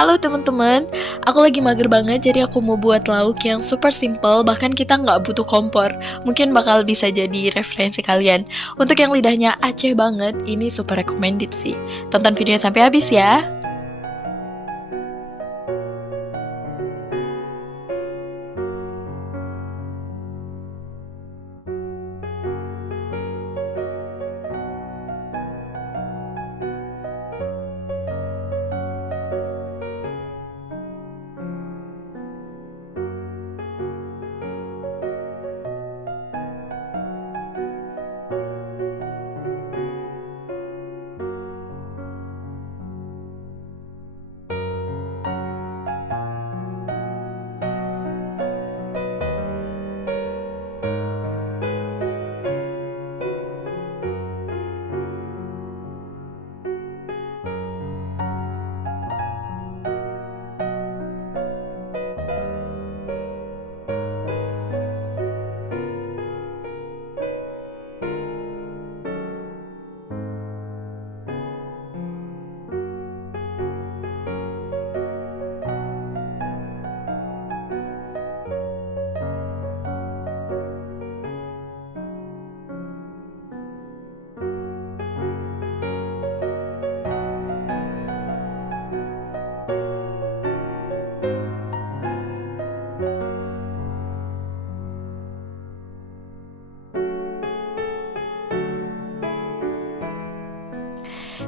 Halo teman-teman, aku lagi mager banget jadi aku mau buat lauk yang super simple, bahkan kita nggak butuh kompor. Mungkin bakal bisa jadi referensi kalian. Untuk yang lidahnya Aceh banget, ini super recommended sih. Tonton videonya sampai habis ya.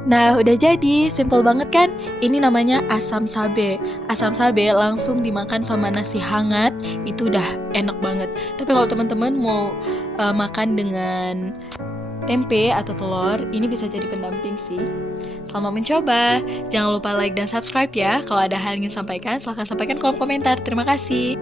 Nah, udah jadi, simple banget kan? Ini namanya asam sabe. Asam sabe langsung dimakan sama nasi hangat, itu udah enak banget. Tapi kalau teman-teman mau makan dengan tempe atau telur, ini bisa jadi pendamping sih. Selamat mencoba. Jangan lupa like dan subscribe ya. Kalau ada hal yang ingin sampaikan, silahkan sampaikan kolom komentar. Terima kasih.